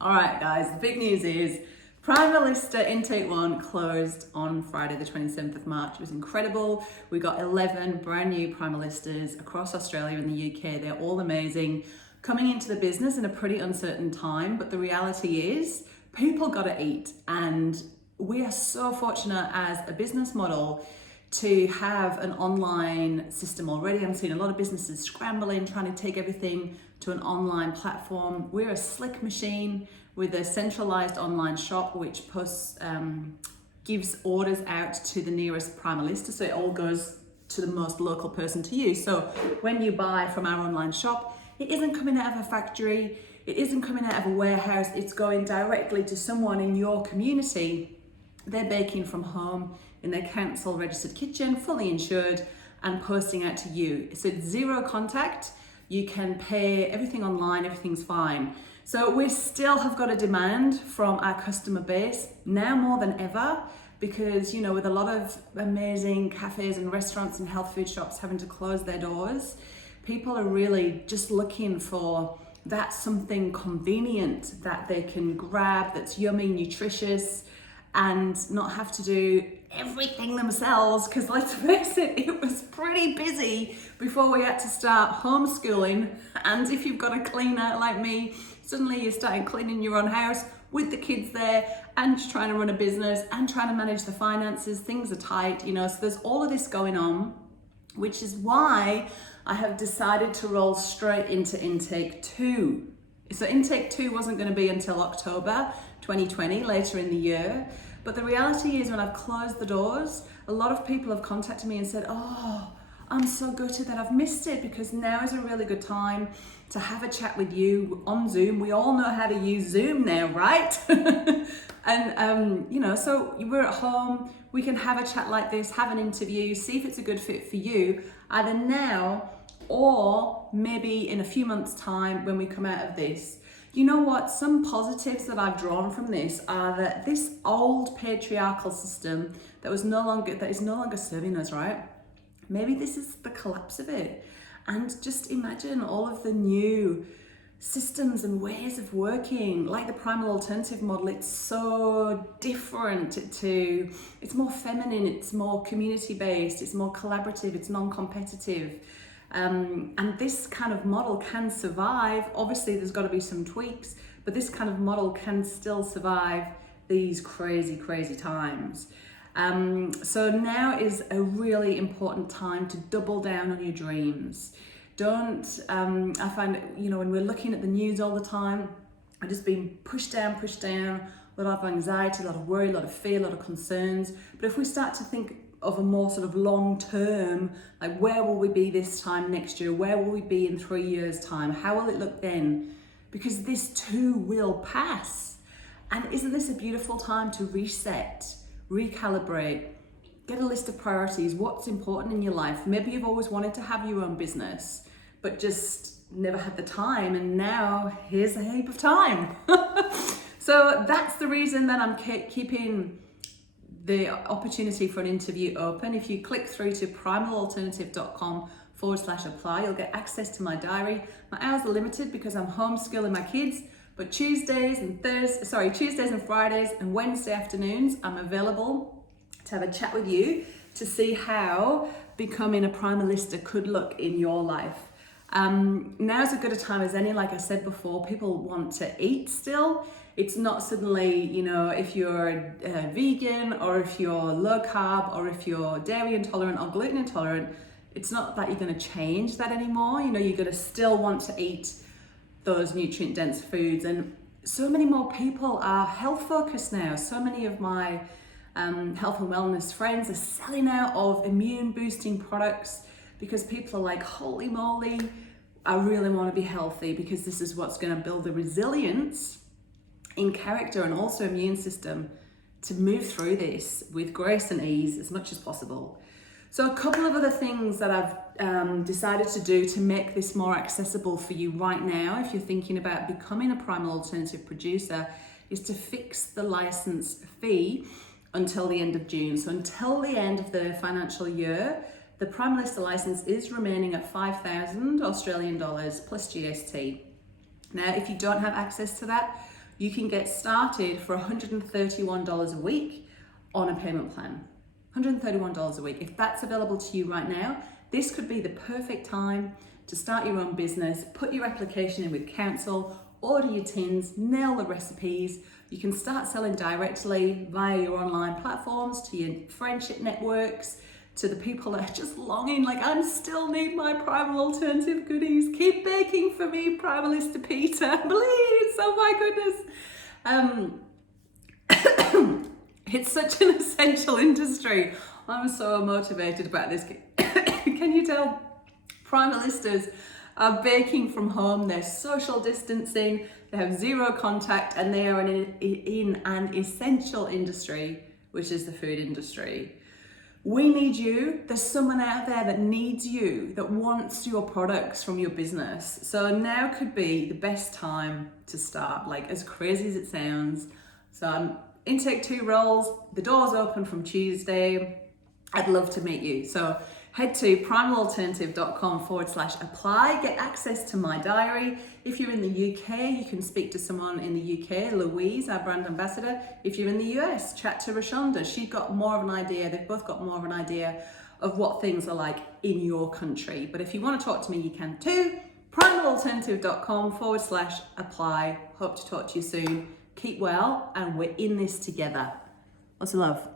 All right, guys, the big news is Primalista Intake 1 closed on Friday, the 27th of March. It was incredible. We got 11 brand new Primalistas across Australia and the UK. They're all amazing, coming into the business in a pretty uncertain time. But the reality is, people got to eat. And we are so fortunate as a business model to have an online system already. I'm seeing a lot of businesses scrambling, trying to take everything to an online platform. We're a slick machine with a centralized online shop which gives orders out to the nearest Primalista, so it all goes to the most local person to you. So when you buy from our online shop, it isn't coming out of a factory, it isn't coming out of a warehouse, it's going directly to someone in your community. They're baking from home in their council registered kitchen, fully insured, and posting out to you. So it's zero contact. You can pay everything online, everything's fine. So we still have got a demand from our customer base now more than ever, because, you know, with a lot of amazing cafes and restaurants and health food shops having to close their doors, people are really just looking for that something convenient that they can grab, that's yummy, nutritious, and not have to do everything themselves. Because let's face it, it was pretty busy before we had to start homeschooling. And if you've got a cleaner like me, suddenly you're starting cleaning your own house with the kids there and trying to run a business and trying to manage the finances. Things are tight, you know, so there's all of this going on, which is why I have decided to roll straight into Intake 2. So Intake 2 wasn't going to be until October 2020, later in the year. But the reality is, when I've closed the doors, a lot of people have contacted me and said, oh, I'm so gutted that I've missed it, because now is a really good time to have a chat with you on Zoom. We all know how to use Zoom now, right? And, you know, so we're at home, we can have a chat like this, have an interview, see if it's a good fit for you, either now or maybe in a few months' time when we come out of this. You know what? Some positives that I've drawn from this are that this old patriarchal system that is no longer serving us, right? Maybe this is the collapse of it. And just imagine all of the new systems and ways of working, like the Primal Alternative model. It's so different it's more feminine, it's more community-based, it's more collaborative, it's non-competitive. And this kind of model can survive. Obviously, there's got to be some tweaks, but this kind of model can still survive these crazy, crazy times. So now is a really important time to double down on your dreams. I find, you know, when we're looking at the news all the time, I'm just being pushed down, a lot of anxiety, a lot of worry, a lot of fear, a lot of concerns. But if we start to think of a more sort of long term, like where will we be this time next year? Where will we be in 3 years' time? How will it look then? Because this too will pass. And isn't this a beautiful time to reset, recalibrate, get a list of priorities, what's important in your life? Maybe you've always wanted to have your own business, but just never had the time, and now here's a heap of time. So that's the reason that I'm keeping the opportunity for an interview open. If you click through to primalalternative.com/apply, you'll get access to my diary. My hours are limited because I'm homeschooling my kids, but Tuesdays and Fridays and Wednesday afternoons, I'm available to have a chat with you to see how becoming a Primalista could look in your life. Now's as good a time as any. Like I said before, people want to eat still. It's not suddenly, you know, if you're vegan or if you're low carb or if you're dairy intolerant or gluten intolerant, it's not that you're going to change that anymore. You know, you're going to still want to eat those nutrient dense foods. And so many more people are health focused now. So many of my health and wellness friends are selling out of immune boosting products because people are like, holy moly, I really want to be healthy, because this is what's going to build the resilience in character and also immune system to move through this with grace and ease as much as possible. So a couple of other things that I've decided to do to make this more accessible for you right now, if you're thinking about becoming a Primal Alternative producer, is to fix the license fee until the end of June. So until the end of the financial year, the Primalista license is remaining at 5,000 Australian dollars plus GST. Now, if you don't have access to that, You can get started for $131 a week on a payment plan. $131 a week. If that's available to you right now, this could be the perfect time to start your own business, put your application in with council, order your tins, nail the recipes. You can start selling directly via your online platforms to your friendship networks, to the people that are just longing, like, I still need my Primal Alternative goodies. Keep baking for me, Primalista Peter, please. Oh my goodness. It's such an essential industry. I'm so motivated about this. Can you tell? Primalistas are baking from home, they're social distancing, they have zero contact, and they are in an essential industry, which is the food industry. We need you. There's someone out there that needs you, that wants your products from your business. So now could be the best time to start, like, as crazy as it sounds. So intake 2 roles, the door's open from Tuesday. I'd love to meet you. So head to primalalternative.com/apply, get access to my diary. If you're in the UK, you can speak to someone in the UK, Louise, our brand ambassador. If you're in the US, chat to Rashonda. She's got more of an idea, they've both got more of an idea of what things are like in your country. But if you want to talk to me, you can too. primalalternative.com/apply. Hope to talk to you soon. Keep well, and we're in this together. Lots of love.